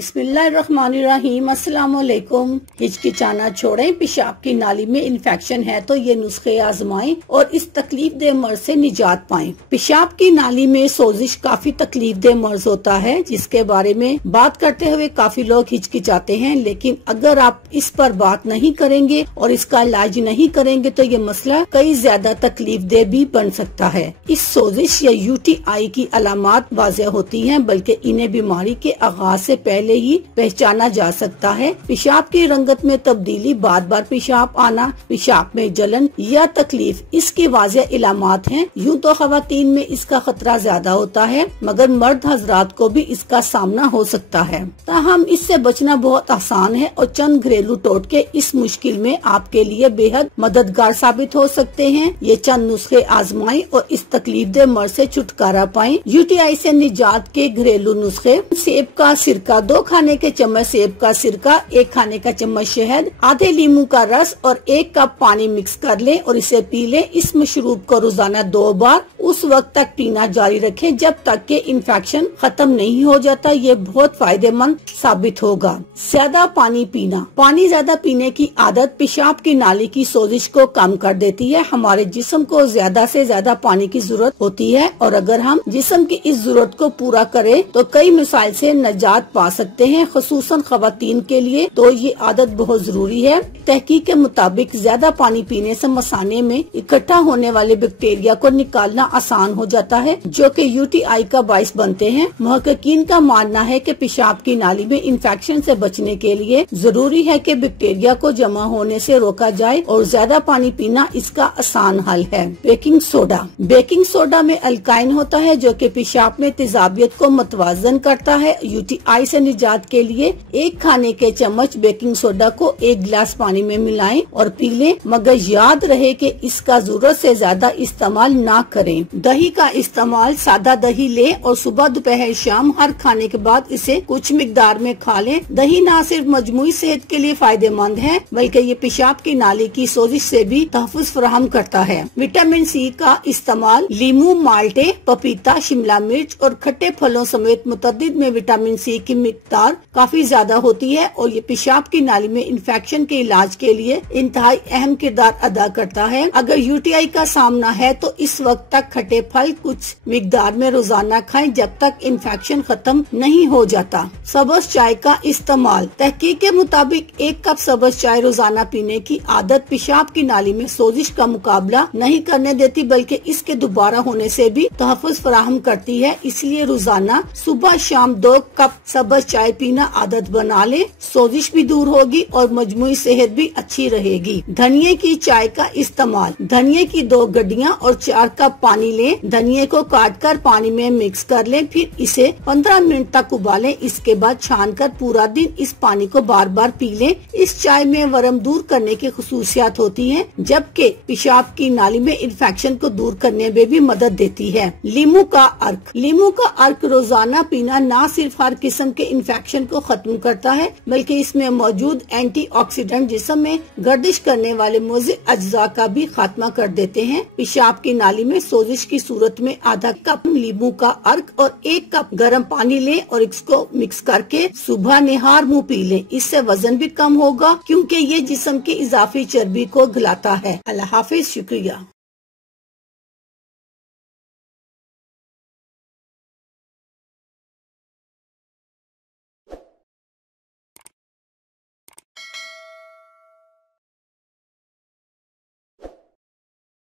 बिस्मिल्लाहिर्रहमानिर्रहीम। अस्सलाम वालेकुम। हिचकिचाना छोड़ें, पेशाब की नाली में इन्फेक्शन है तो ये नुस्खे आजमाएं और इस तकलीफ दे मर्ज से निजात पाएं। पेशाब की नाली में सोजिश काफी तकलीफ दे मर्ज होता है, जिसके बारे में बात करते हुए काफी लोग हिचकिचाते हैं, लेकिन अगर आप इस पर बात नहीं करेंगे और इसका इलाज नहीं करेंगे तो ये मसला कई ज्यादा तकलीफ दे भी बन सकता है। इस सोजिश या UTI की अलामात वाज़ेह होती हैं, बल्कि इन्हें बीमारी के आगाज से पहले ही पहचाना जा सकता है। पेशाब की रंगत में तब्दीली, बार बार पेशाब आना, पेशाब में जलन या तकलीफ इसकी वाज़ेह इलामात हैं। यूं तो खवातीन में इसका खतरा ज्यादा होता है, मगर मर्द हजरात को भी इसका सामना हो सकता है। ताहम इससे बचना बहुत आसान है और चंद घरेलू टोटके इस मुश्किल में आपके लिए बेहद मददगार साबित हो सकते हैं। ये चंद नुस्खे आजमाएं और इस तकलीफ दे मर्ज से छुटकारा पाएं। UTI से निजात के घरेलू नुस्खे: सेब का सिरका, 2 खाने के चम्मच सेब का सिरका, 1 खाने का चम्मच शहद, आधे लीमू का रस और 1 कप पानी मिक्स कर लें और इसे पी लें। इस मशरूब को रोजाना 2 बार उस वक्त तक पीना जारी रखें जब तक कि इन्फेक्शन खत्म नहीं हो जाता। ये बहुत फायदेमंद साबित होगा। ज्यादा पानी पीना। पानी ज्यादा पीने की आदत पेशाब की नाली की सोजिश को कम कर देती है। हमारे जिस्म को ज्यादा से ज्यादा पानी की जरूरत होती है और अगर हम जिस्म की इस जरूरत को पूरा करें तो कई मसाइल से निजात पा सकते हैं, खुसूसन खवातीन के लिए तो ये आदत बहुत जरूरी है। तहकीक के मुताबिक ज्यादा पानी पीने से मसाने में इकट्ठा होने वाले बैक्टीरिया को निकालना आसान हो जाता है, जो कि UTI का बाइस बनते हैं। मुहक्किकीन का मानना है कि पेशाब की नाली में इन्फेक्शन से बचने के लिए जरूरी है कि बैक्टीरिया को जमा होने से रोका जाए और ज्यादा पानी पीना इसका आसान हल है। Baking soda. बेकिंग सोडा में अल्काइन होता है, जो कि पेशाब में तेजाबियत को मतवाजन करता है। UTI से निजात के लिए 1 खाने के चम्मच बेकिंग सोडा को 1 गिलास पानी में मिलाएं और पी लें, मगर याद रहे कि इसका जरूरत से ज्यादा इस्तेमाल ना करें। दही का इस्तेमाल: सादा दही लें और सुबह दोपहर शाम हर खाने के बाद इसे कुछ मिकदार में खा लें। दही न सिर्फ मजमूई सेहत के लिए फायदेमंद है, बल्कि ये पेशाब की नाली की सोजिश से भी तहफ़्फ़ुज़ फराहम करता है। विटामिन C का इस्तेमाल: लीमू, माल्टे, पपीता, शिमला मिर्च और खट्टे फलों समेत मुतअद्दिद में विटामिन C की मिकदार काफी ज्यादा होती है और ये पेशाब की नाली में इन्फेक्शन के इलाज के लिए इंतहाई अहम किरदार अदा करता है। अगर UTI का सामना है तो इस वक्त तक खट्टे फल कुछ मिकदार में रोजाना खाएं जब तक इन्फेक्शन खत्म नहीं हो जाता। सब्ज चाय का इस्तेमाल: तहकीक के मुताबिक 1 कप सब्ज चाय रोजाना पीने की आदत पेशाब की नाली में सोजिश का मुकाबला नहीं करने देती, बल्कि इसके दोबारा होने से भी तहफ़्फ़ुज़ फराहम करती है। इसलिए रोजाना सुबह शाम 2 कप सब्ज चाय पीना आदत बना ले। सोजिश भी दूर होगी और मजमूई सेहत भी अच्छी रहेगी। धनिये की चाय का इस्तेमाल: धनिये की 2 गड्डियां और 4 कप पानी लें। धनिये को काटकर पानी में मिक्स कर लें, फिर इसे 15 मिनट तक उबालें। इसके बाद छानकर पूरा दिन इस पानी को बार बार पी लें। इस चाय में वरम दूर करने की खुसूसियात होती हैं, जबकि पेशाब की नाली में इन्फेक्शन को दूर करने में भी मदद देती है। लीमू का अर्क। लीमू का अर्क रोजाना पीना न सिर्फ हर किस्म के इन्फेक्शन को खत्म करता है, बल्कि इसमें मौजूद एंटीऑक्सीडेंट जिस्म में गर्दिश करने वाले मुज़िर अज्जा का भी खात्मा कर देते हैं। पेशाब की नाली में सोजिश की सूरत में आधा कप लीमू का अर्क और 1 कप गर्म पानी लें और इसको मिक्स करके सुबह निहार मुंह पी लें। इससे वजन भी कम होगा, क्योंकि ये जिस्म की इजाफी चर्बी को गलाता है। अल्लाह हाफिज, शुक्रिया।